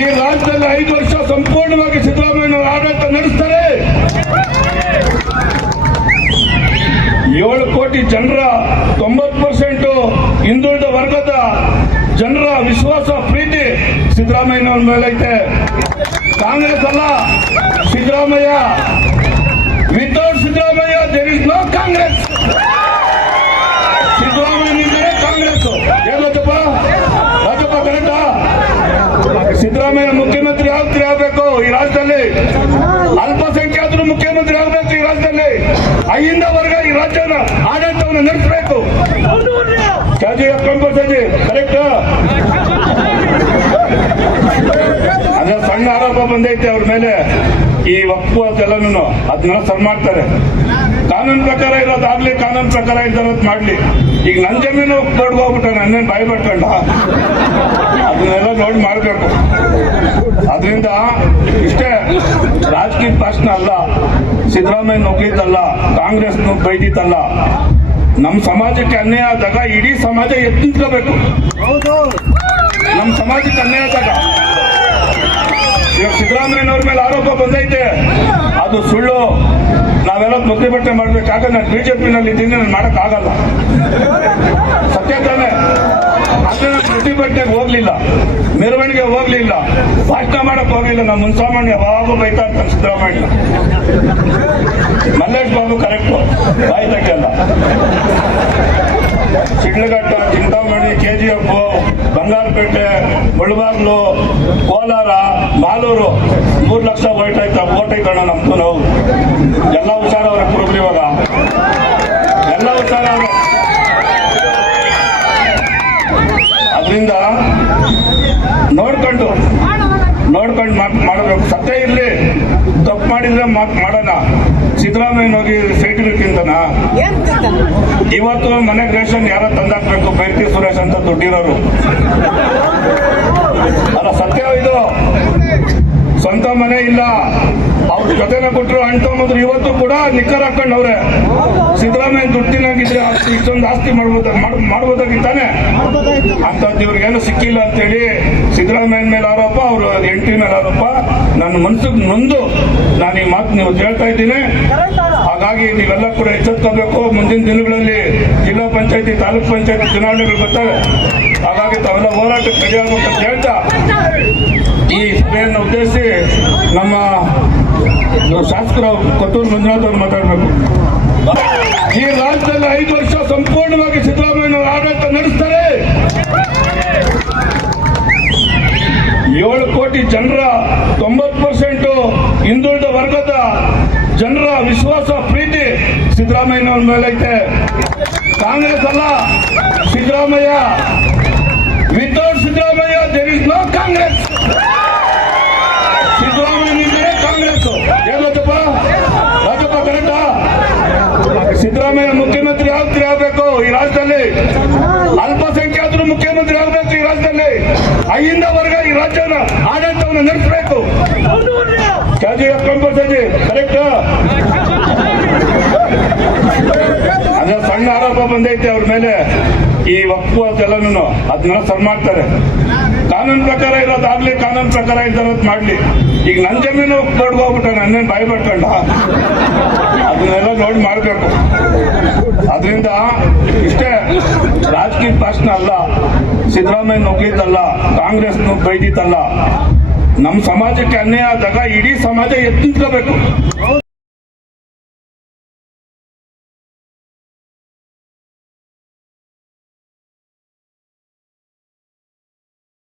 ಈ ರಾಜ್ಯದಲ್ಲಿ ಐದು ವರ್ಷ ಸಂಪೂರ್ಣವಾಗಿ ಸಿದ್ದರಾಮಯ್ಯ ಆಡಳಿತ ನಡೆಸ್ತಾರೆ. ಏಳು ಕೋಟಿ ಜನರ ತೊಂಬತ್ತು ಪರ್ಸೆಂಟ್ ಹಿಂದುಳಿದ ವರ್ಗದ ಜನರ ವಿಶ್ವಾಸ, ಪ್ರೀತಿ ಸಿದ್ದರಾಮಯ್ಯನವ್ರ ಮೇಲೆ ಐತೆ ಕಾಂಗ್ರೆಸ್ ಅಲ್ಲ, Siddaramaiah. Without Siddaramaiah there is no Congress. Siddaramaiah ಮುಖ್ಯಮಂತ್ರಿ ಆಗ್ತೀರಿ ಆಗ್ಬೇಕು ಈ ರಾಜ್ಯದಲ್ಲಿ. ಅಲ್ಪಸಂಖ್ಯಾತರು ಮುಖ್ಯಮಂತ್ರಿ ಆಗ್ಬೇಕು ಈ ರಾಜ್ಯದಲ್ಲಿ. ಐಯಿಂದ ವರ್ಗ ಈ ರಾಜ್ಯನ ಆಡಳಿತವನ್ನು ನಡೆಸಬೇಕು. ಚಾರ್ಜಿ ಕಂಪಲ್ಸರಿ ಕರೆಕ್ಟ್ ಅದರ ಸಣ್ಣ ಆರೋಪ ಬಂದೈತೆ ಅವ್ರ ಮೇಲೆ. ಈ ವಕ್ಫು ಅದೆಲ್ಲನೂ ಅದನ್ನೆಲ್ಲ ಸರ್ ಮಾಡ್ತಾರೆ. ಕಾನೂನು ಪ್ರಕಾರ ಇರೋದಾಗ್ಲಿ, ಕಾನೂನು ಪ್ರಕಾರ ಇರೋದ್ ಮಾಡ್ಲಿ. ಈಗ ನನ್ನ ಜಮೀನು ದೊಡ್ಡ ಹೋಗ್ಬಿಟ್ಟ, ನನ್ನೇನ್ ಬಾಯಿ ಪಡ್ಕೊಂಡ ಅದನ್ನೆಲ್ಲ ನೋಡಿ ಮಾಡಬೇಕು. ಅದರಿಂದ ಇಷ್ಟೇ ರಾಜಕೀಯ ಭಾಷಣ ಅಲ್ಲ, ಸಿದ್ದರಾಮಯ್ಯ ನುಗ್ಗಿದ್ದಲ್ಲ, ಕಾಂಗ್ರೆಸ್ ಬೈದಿದ್ದಲ್ಲ. ನಮ್ಮ ಸಮಾಜಕ್ಕೆ ಅನ್ಯಾಯ ಆದಾಗ ಇಡೀ ಸಮಾಜ ಎತ್ತಿಸ್ಕೋಬೇಕು ನಮ್ಮ ಸಮಾಜಕ್ಕೆ ಅನ್ಯಾಯ ಆದಾಗ. ಇವಾಗ ಸಿದ್ದರಾಮಯ್ಯನವ್ರ ಮೇಲೆ ಆರೋಪ ಬಂದೈತೆ. ಅದು ಸುಳ್ಳು. ನಾವೆಲ್ಲ ತೊಂದರೆ ಬಟ್ಟೆ ಮಾಡ್ಬೇಕಾಗ ನಾನು ಬಿಜೆಪಿನಲ್ಲಿ ಇದ್ದೀನಿ, ನಾನು ಮಾಡಕ್ ಆಗಲ್ಲ. ಸತ್ಯ ತಾನೆ. ಅಷ್ಟೇ ಪ್ರತಿಭಟನೆಗೆ ಹೋಗ್ಲಿಲ್ಲ. ಮೆರವಣಿಗೆ ಹೋಗ್ಲಿಲ್ಲ. ಭಾಷಣ ಮಾಡಕ್ ಹೋಗ್ಲಿಲ್ಲ. ನಮ್ಮ ಮುನ್ಸಾಮಾನ್ಯ ಯಾವಾಗೂ ಬೈತಾ ಅಂತ ಸಿದ್ದರಾಮಯ್ಯ. ಮಲ್ಲೇಶ್ ಬಾಬು ಕರೆಕ್ಟು ಬಾಯಿ ತಕ್ಕಲ್ಲ ಶಿಡ್ಲಘಟ್ಟ, ಚಿಂತಾಮಣಿ ಕೆಜಿಎಫ್ ಬಂಗಾರಪೇಟೆ, ಮುಳಬಾಗ್ಲು, ಕೋಲಾರ, ಮಾಲೂರು. ಮೂರು ಲಕ್ಷ ವೋಟ್ ಆಯ್ತಾ? ವೋಟ್ ಐತಣ್ಣ ನಮ್ದು ನಾವು. ಎಲ್ಲ ಹುಷಾರವ್ರೆ ಕುರುಬ್ರು ಇವಾಗ ಎಲ್ಲ ಹುಷಾರವ್ರೆ ಅದರಿಂದ ನೋಡ್ಕೊಂಡು ನೋಡ್ಕೊಂಡು ಮಾತ್ ಮಾಡಬೇಕು ಸತ್ಯ ಇರ್ಲಿ. ತಪ್ಪು ಮಾಡಿದ್ರೆ ಮಾತ್ ಮಾಡೋಣ. ಸಿದ್ದರಾಮಯ್ಯ ಹೋಗಿ ಸೈಟ್ ಏನ್ ತಿಂತ ಇವತ್ತು ಮನೆ ರೇಷನ್ ಯಾರ ತಂದಾಕ್ಬೇಕು? ಬೈತಿ ಸುರೇಶ್ ಅಂತ ದುಡ್ಡಿರೋರು. ಅಲ್ಲ ಸತ್ಯ ಇದು. ಸ್ವಂತ ಮನೆ ಇಲ್ಲ. ಅವ್ರ ಜೊತೆನ ಕೊಟ್ಟರು ಅಣ್ತಂಬಂದ್ರು ಇವತ್ತು ಕೂಡ ನಿಕ್ಕರ್ ಹಾಕೊಂಡವ್ರೆ. ಸಿದ್ದರಾಮಯ್ಯ ಆಸ್ತಿ ಮಾಡ್ಬೋದ ಮಾಡ್- ಮಾಡ್ಬೋದಾಗಿತ್ತಾನೆ ಅಂತದ್ದು ಇವ್ರಿಗೇನು ಸಿಕ್ಕಿಲ್ಲ ಅಂತೇಳಿ ಸಿದ್ದರಾಮಯ್ಯ ಮೇಲೆ ಆರೋಪ, ಅವರು ಎಂಟ್ರಿ ಮೇಲೆ ಆರೋಪ. ನನ್ನ ಮನಸ್ಸಿಗೆ ನೊಂದು ನಾನು ಈ ಮಾತು ನೀವು ಹೇಳ್ತಾ ಇದ್ದೀನಿ. ಹಾಗಾಗಿ ನೀವೆಲ್ಲ ಕೂಡ ಎಚ್ಚೆತ್ಕೋಬೇಕು. ಮುಂದಿನ ದಿನಗಳಲ್ಲಿ ಜಿಲ್ಲಾ ಪಂಚಾಯತಿ, ತಾಲೂಕ್ ಪಂಚಾಯತಿ ಚುನಾವಣೆಗಳು ಬರ್ತವೆ. ಹಾಗಾಗಿ ತಾವೆಲ್ಲ ಹೋರಾಟ ಅಂತ ಹೇಳ್ತಾ ಈ ಸಭೆಯನ್ನು ಉದ್ದೇಶಿಸಿ ನಮ್ಮ ಶಾಸಕರು ಕೊಟ್ಟೂರು ಮಂಜುನಾಥ್ ಅವರು ಮಾತಾಡಬೇಕು. ಈ ರಾಜ್ಯದಲ್ಲಿ ಐದು ವರ್ಷ ಸಂಪೂರ್ಣವಾಗಿ ಸಿದ್ದರಾಮಯ್ಯ ಆಡಳಿತ ನಡೆಸ್ತಾರೆ. ಏಳು ಕೋಟಿ ಜನರ ತೊಂಬತ್ತು ಪರ್ಸೆಂಟ್ ಹಿಂದುಳಿದ ವರ್ಗದ ಜನರ ವಿಶ್ವಾಸ, ಪ್ರೀತಿ ಸಿದ್ದರಾಮಯ್ಯನವ್ರ ಮೇಲೆ ಐತೆ ಕಾಂಗ್ರೆಸ್ ಅಲ್ಲ, Siddaramaiah without Siddaramaiah there is no Congress Siddaramaiah Congress ಏನಪ್ಪ ರಾಜಪ್ಪ ಕರೆಕ್ಟಾ ಸಿದ್ದರಾಮಯ್ಯ ಮುಖ್ಯಮಂತ್ರಿ ಆಗ್ತೀರಿ ಆಗ್ಬೇಕು ಈ ರಾಜ್ಯದಲ್ಲಿ ಅಲ್ಪಸಂಖ್ಯಾತರು ಮುಖ್ಯಮಂತ್ರಿ ಆಗ್ಬೇಕು ಈ ರಾಜ್ಯದಲ್ಲಿ ಐದಿಂದ ವರ್ಗ ಈ ರಾಜ್ಯನ ಆಡಳಿತವನ್ನು ನಡೆಸಬೇಕು ಕಂಪಲ್ಸರಿ ಕರೆಕ್ಟ್ ಅದೇ ಸಣ್ಣ ಆರೋಪ ಬಂದೈತೆ ಅವ್ರ ಮೇಲೆ. ಈ ಒಪ್ಪು ಅದೆಲ್ಲನೂ ಅದನ್ನೆಲ್ಲ ಸರ್ ಮಾಡ್ತಾರೆ. ಕಾನೂನು ಪ್ರಕಾರ ಇರೋದಾಗ್ಲಿ ಕಾನೂನು ಪ್ರಕಾರ ಇದ್ದಾರ ಮಾಡ್ಲಿ. ಈಗ ನನ್ ಜಮೀನು ಹೋಗ್ಬಿಟ್ಟ ನನ್ನೇನ್ ಪಡ್ಕೊಂಡ ಅದನ್ನೆಲ್ಲ ನೋಡಿ ಮಾಡ್ಬೇಕು. ಅದರಿಂದ ಇಷ್ಟೇ ರಾಜಕೀಯ ಭಾಷಣ ಅಲ್ಲ, ಸಿದ್ದರಾಮಯ್ಯ ನುಗ್ಗಿದ್ದಲ್ಲ ಕಾಂಗ್ರೆಸ್ ಬೈದಿದ್ದಲ್ಲ. ನಮ್ಮ ಸಮಾಜಕ್ಕೆ ಅನ್ಯಾಯ ಆದಾಗ ಇಡೀ ಸಮಾಜ ಎದ್ದು ನಿಂತ್ಕೋಬೇಕು.